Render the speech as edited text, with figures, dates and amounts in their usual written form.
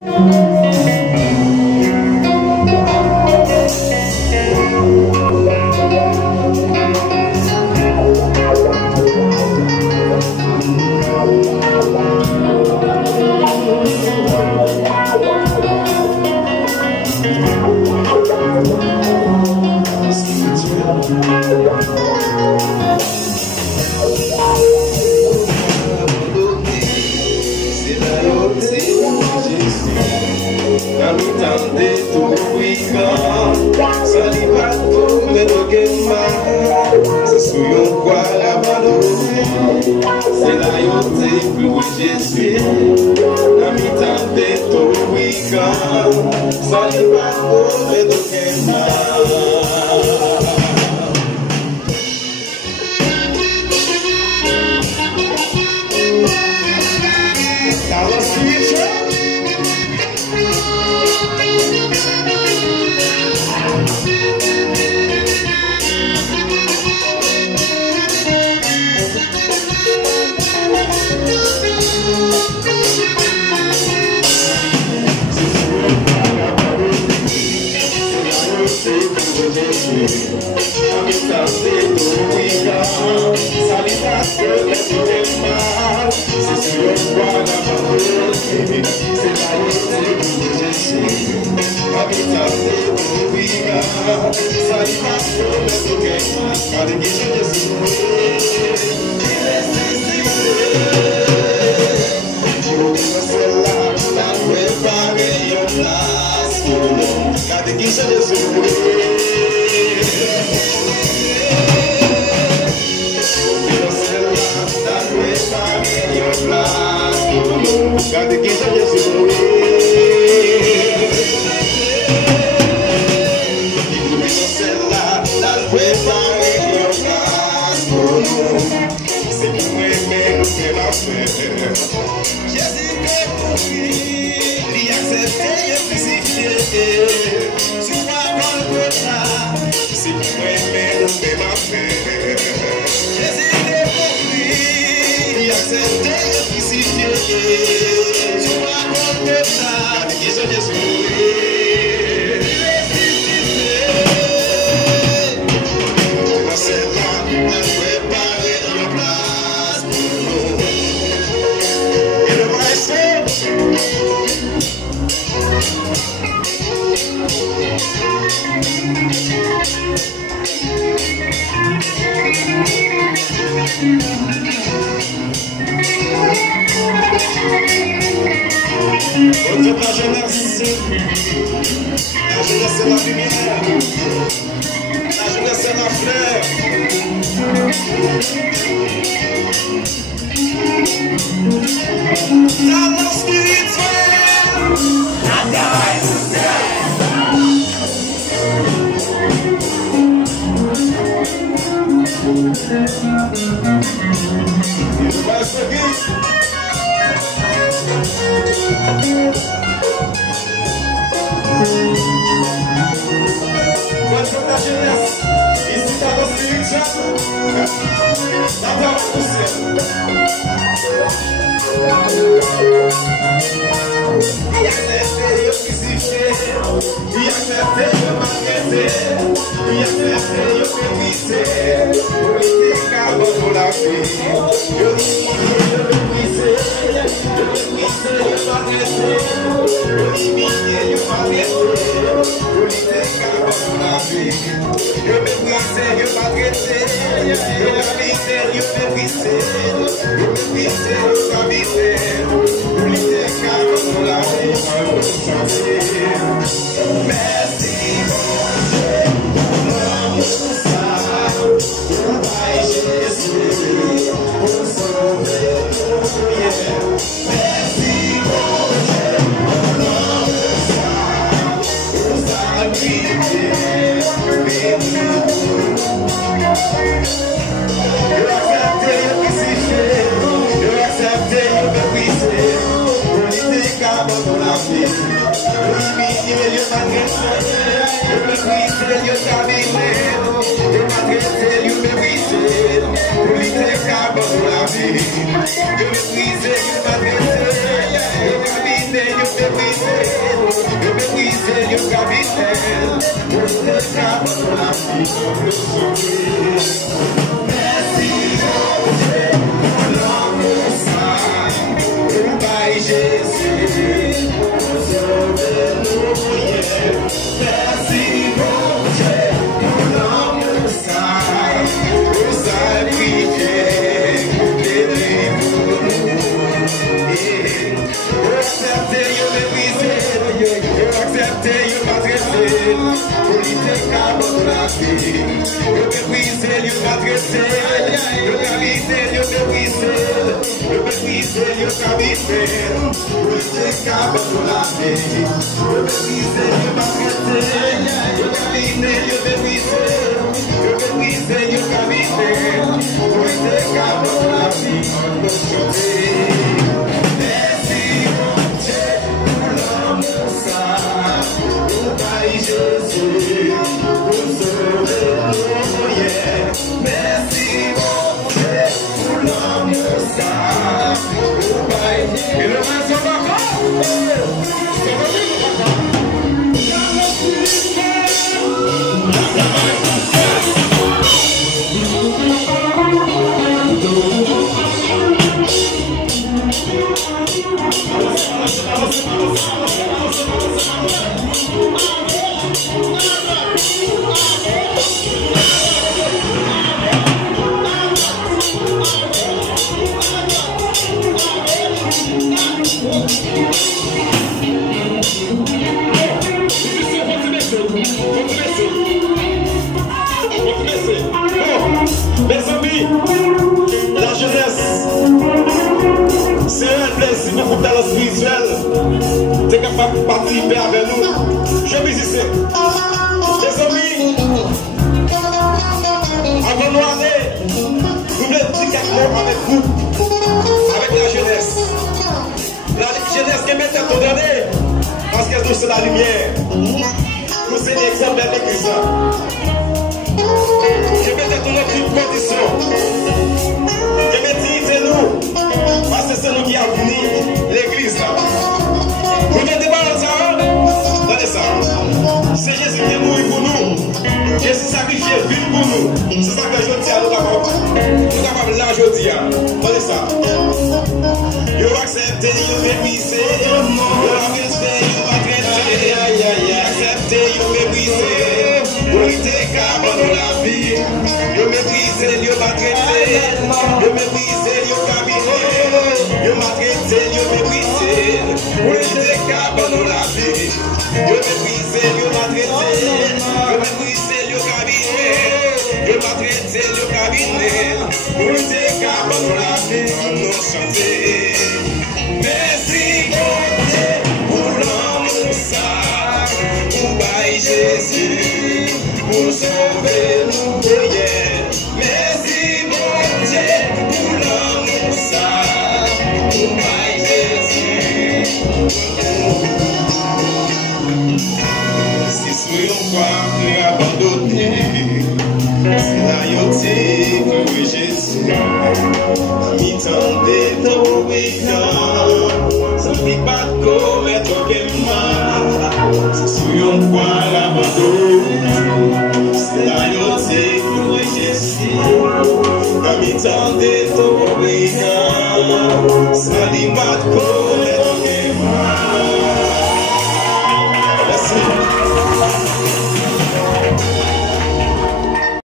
You yo méprisé, yo capitaine, yo te capte dans la vie, yo sauvé. Merci, mon Dieu, pour l'amour saint, pour bailler Jésus, pour sauver nos prières. Merci, mon Dieu, pour l'amour saint, pour sacrifier. Accepter, yo mépriser, yo accepter, yo m'adresser, pour l'idée qu'abandonne la vie. Yo mépriser, yo m'adresser, yo qualité, yo mépriser, yo mépriser, yo qualité, pour l'idée qu'abandonne la vie. Yo mépriser, yo m'adresser, yo qualité, yo mépriser, yo mépriser, yo qualité, pour l'idée qu'abandonne la vie. Jésus, pour sauver nos prières. Merci mon Dieu pour l'amour saint. Et le reste va Mes amis, la jeunesse, c'est un plaisir de vous talent spirituel. Tu es capable de participer avec nous. Je musicien. Les amis, avant nous aller, nous voulons dire quelques mots avec vous, avec la jeunesse. La jeunesse qui met tête au donné, parce que nous c'est la lumière. Nous c'est l'exemple de l'église. Je vais être dans notre condition. Je vais dire nous, parce que c'est nous qui avons uni l'église. Vous ne devez pas ça. Regardez ça. C'est Jésus qui est mort pour nous. Jésus sacrifié, vie pour nous. C'est ça que je dis à nous capables. Nous capables là, je dis. Regardez ça. Vous acceptez, vous méprisez. Vous acceptez, vous acceptez. Acceptez, vous méprisez. Pour lutter dans la vie, yo méprisé, yo maltraité, yo méprisé, yo cabiné, yo maltraité, yo méprisé. Pour lutter dans la vie, yo méprisé, yo maltraité, yo méprisé, yo cabiné, yo maltraité, yo cabiné. Pour lutter dans la vie, nous chanter. Merci mon Dieu pour l'amour saint, pour bailler Jésus. Pour sauver nos prières. Merci mon Dieu pour l'amour saint, pour bailler Jésus. Si soyons pas plus abandonnés, c'est la yoté que Jésus mi-temps de nos week-ends, ça ne fait pas commettre aucun mal.